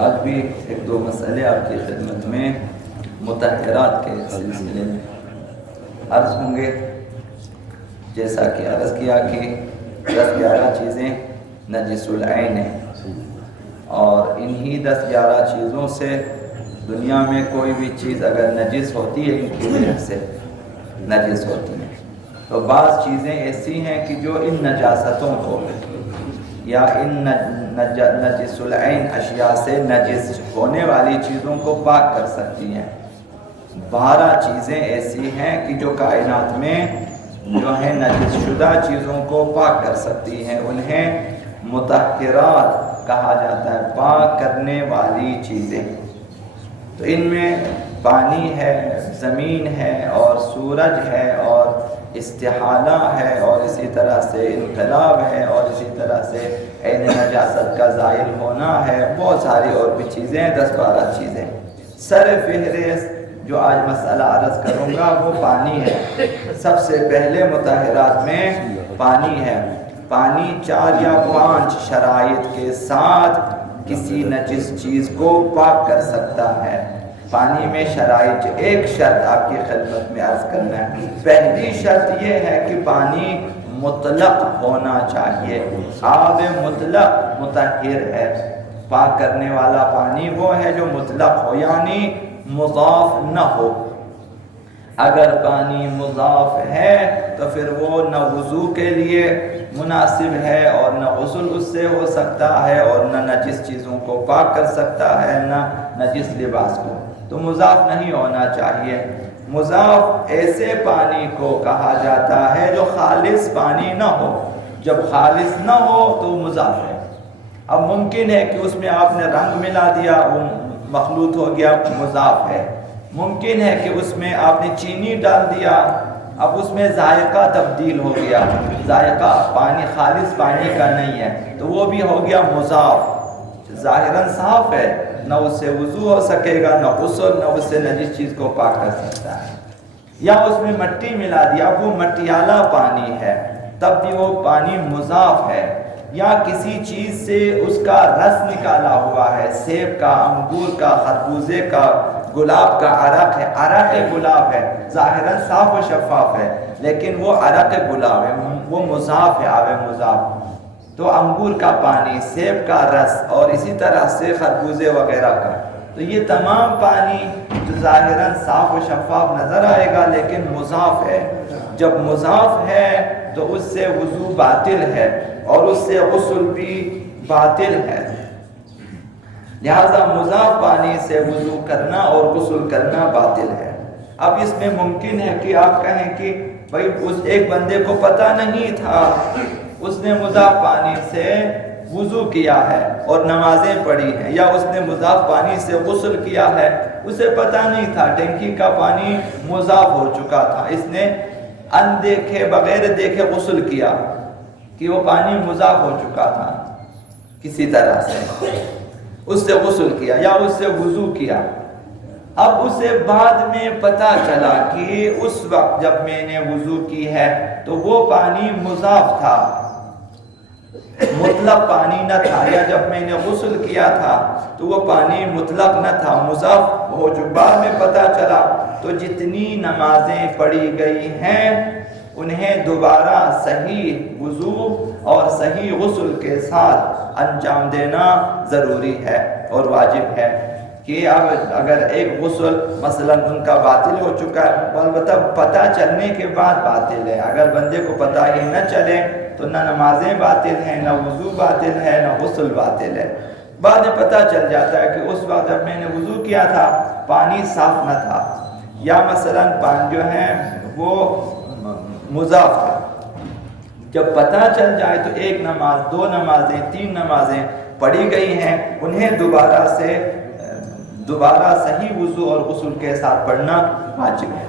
آج بھی ایک دو مسئلے آپ کی خدمت میں مطہرات کے سلسلے میں عرض ہوں گے۔ جیسا کہ عرض کیا کہ 10-11 چیزیں نجس العین ہیں، اور انہی 10-11 چیزوں سے دنیا میں کوئی بھی چیز اگر نجس ہوتی ہے ان کی وجہ سے نجس ہوتی ہے۔ تو بعض چیزیں ایسی ہیں کہ جو ان نجاستوں کو یا ان نجس العین اشیاء سے نجس ہونے والی چیزوں کو پاک کر سکتی ہیں۔ 12 چیزیں ایسی ہیں کہ جو کائنات میں جو ہیں نجس شدہ چیزوں کو پاک کر سکتی ہیں، انہیں مطہرات کہا جاتا ہے، پاک کرنے والی چیزیں۔ تو ان میں پانی ہے، زمین ہے، اور سورج ہے، اور استحالہ ہے، اور اسی طرح سے انقلاب ہے، اور اسی طرح سے عین نجاست کا زائل ہونا ہے، بہت ساری اور بھی چیزیں، 10-12 چیزیں۔ سر فہرست جو آج مسئلہ عرض کروں گا وہ پانی ہے۔ سب سے پہلے مطہرات میں پانی ہے۔ پانی 4 یا 5 شرائط کے ساتھ کسی نجس چیز کو پاک کر سکتا ہے۔ پانی میں شرائط، ایک شرط آپ کی خدمت میں عرض کرنا ہے۔ پہلی شرط یہ ہے کہ پانی مطلق ہونا چاہیے۔ آب مطلق مطہر ہے۔ پاک کرنے والا پانی وہ ہے جو مطلق ہو، یعنی مضاف نہ ہو۔ اگر پانی مضاف ہے تو پھر وہ نہ وضو کے لیے مناسب ہے، اور نہ غسل اس سے ہو سکتا ہے، اور نہ نجس چیزوں کو پاک کر سکتا ہے، نہ نجس لباس کو۔ تو مضاف نہیں ہونا چاہیے۔ مضاف ایسے پانی کو کہا جاتا ہے جو خالص پانی نہ ہو۔ جب خالص نہ ہو تو مضاف ہے۔ اب ممکن ہے کہ اس میں آپ نے رنگ ملا دیا، وہ مخلوط ہو گیا، مضاف ہے۔ ممکن ہے کہ اس میں آپ نے چینی ڈال دیا، اب اس میں ذائقہ تبدیل ہو گیا، ذائقہ پانی خالص پانی کا نہیں ہے، تو وہ بھی ہو گیا مضاف۔ ظاہراً صاف ہے، نہ اس سے وضو ہو سکے گا، نہ غسل، نہ اس سے نجس چیز کو پاک کر سکتا ہے۔ یا اس میں مٹی ملا دیا، وہ مٹیالہ پانی ہے، تب بھی وہ پانی مضاف ہے۔ یا کسی چیز سے اس کا رس نکالا ہوا ہے، سیب کا، انگور کا، خربوزے کا، گلاب کا عرق ہے، عرق گلاب ہے، ظاہراً صاف و شفاف ہے، لیکن وہ عرق گلاب ہے، وہ مضاف ہے، آب مضاف۔ تو انگور کا پانی، سیب کا رس، اور اسی طرح سے خربوزے وغیرہ کا، تو یہ تمام پانی جو ظاہراً صاف و شفاف نظر آئے گا لیکن مضاف ہے۔ جب مضاف ہے تو اس سے وضو باطل ہے، اور اس سے غسل بھی باطل ہے۔ لہذا مضاف پانی سے وضو کرنا اور غسل کرنا باطل ہے۔ اب اس میں ممکن ہے کہ آپ کہیں کہ بھئی اس ایک بندے کو پتہ نہیں تھا، اس نے مضاف پانی سے وضو کیا ہے اور نمازیں پڑھی ہیں، یا اس نے مضاف پانی سے غسل کیا ہے، اسے پتہ نہیں تھا، ٹینکی کا پانی مضاف ہو چکا تھا، اس نے اندیکھے بغیر دیکھے غسل کیا کہ وہ پانی مضاف ہو چکا تھا، کسی طرح سے اس سے غسل کیا یا اس سے وضو کیا۔ اب اسے بعد میں پتہ چلا کہ اس وقت جب میں نے وضو کی ہے تو وہ پانی مضاف تھا، مطلق پانی نہ تھا، یا جب میں نے غسل کیا تھا تو وہ پانی مطلق نہ تھا، مضاف ہو جو بعد میں پتہ چلا، تو جتنی نمازیں پڑھی گئی ہیں انہیں دوبارہ صحیح وضو اور صحیح غسل کے ساتھ انجام دینا ضروری ہے اور واجب ہے۔ کہ اب اگر ایک غسل مثلا ان کا باطل ہو چکا ہے، البتہ پتہ چلنے کے بعد باطل ہے، اگر بندے کو پتہ ہی نہ چلے تو نہ نمازیں باطل ہیں، نہ وضو باطل ہے، نہ غسل باطل ہے۔ بعد میں پتہ چل جاتا ہے کہ اس وقت جب میں نے وضو کیا تھا پانی صاف نہ تھا، یا مثلا پانی جو ہے وہ مضاف تھا۔ جب پتہ چل جائے تو 1 نماز، 2 نمازیں، 3 نمازیں پڑھی گئی ہیں، انہیں دوبارہ صحیح وضو اور غسل کے ساتھ پڑھنا واجب ہے۔